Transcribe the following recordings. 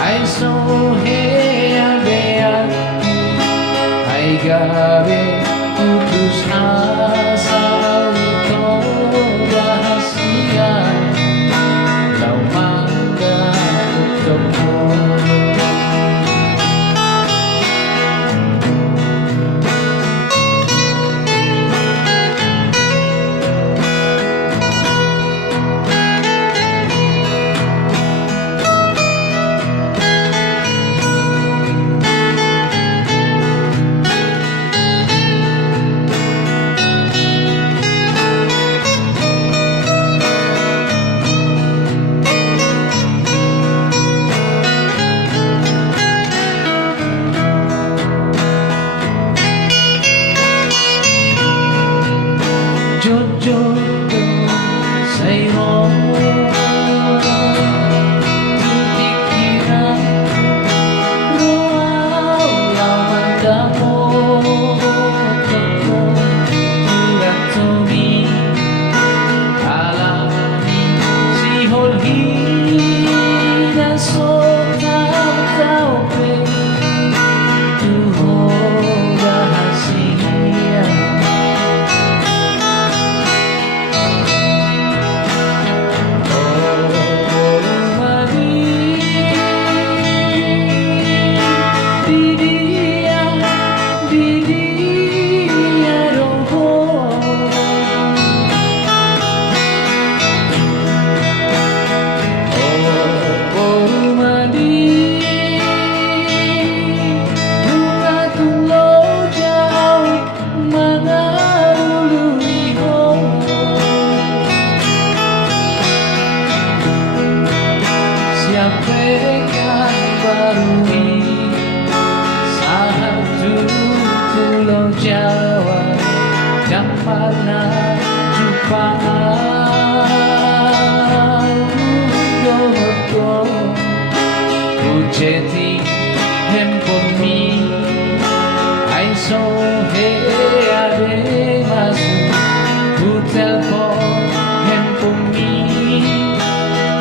Ay soheadean ay gabi putus asa ito rahasia laumanda tutup mo. Jojo sa'yo pikiran ruaw lamanda mo teko ulat tumi alami si holhi na sotang taupe tuho rahasia. Sampaikan barui satu pulau Jawa yang pernah jumpa Ujeti handphone mi ay soheade masuk ku telpon handphone mi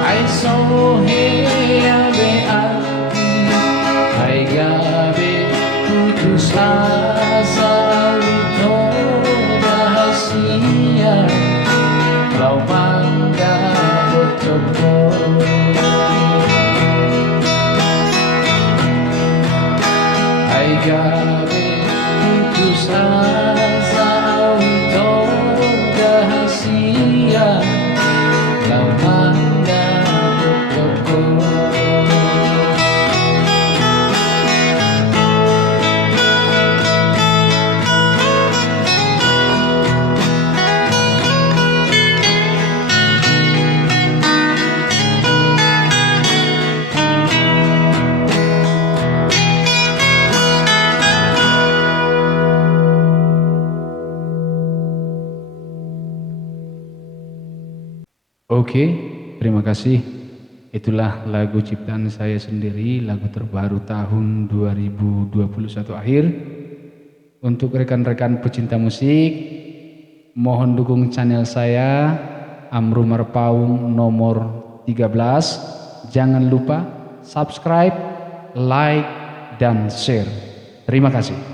ay soheade aku ay gabi putus asa ito rahasia lau mangga bertemu. Ay gabi putus asa ito rahasia lau mangga bertemu. Oke, terima kasih. Itulah lagu ciptaan saya sendiri, lagu terbaru tahun 2021 akhir. Untuk rekan-rekan pecinta musik, mohon dukung channel saya Amru Marpaung nomor 13. Jangan lupa subscribe, like, dan share. Terima kasih.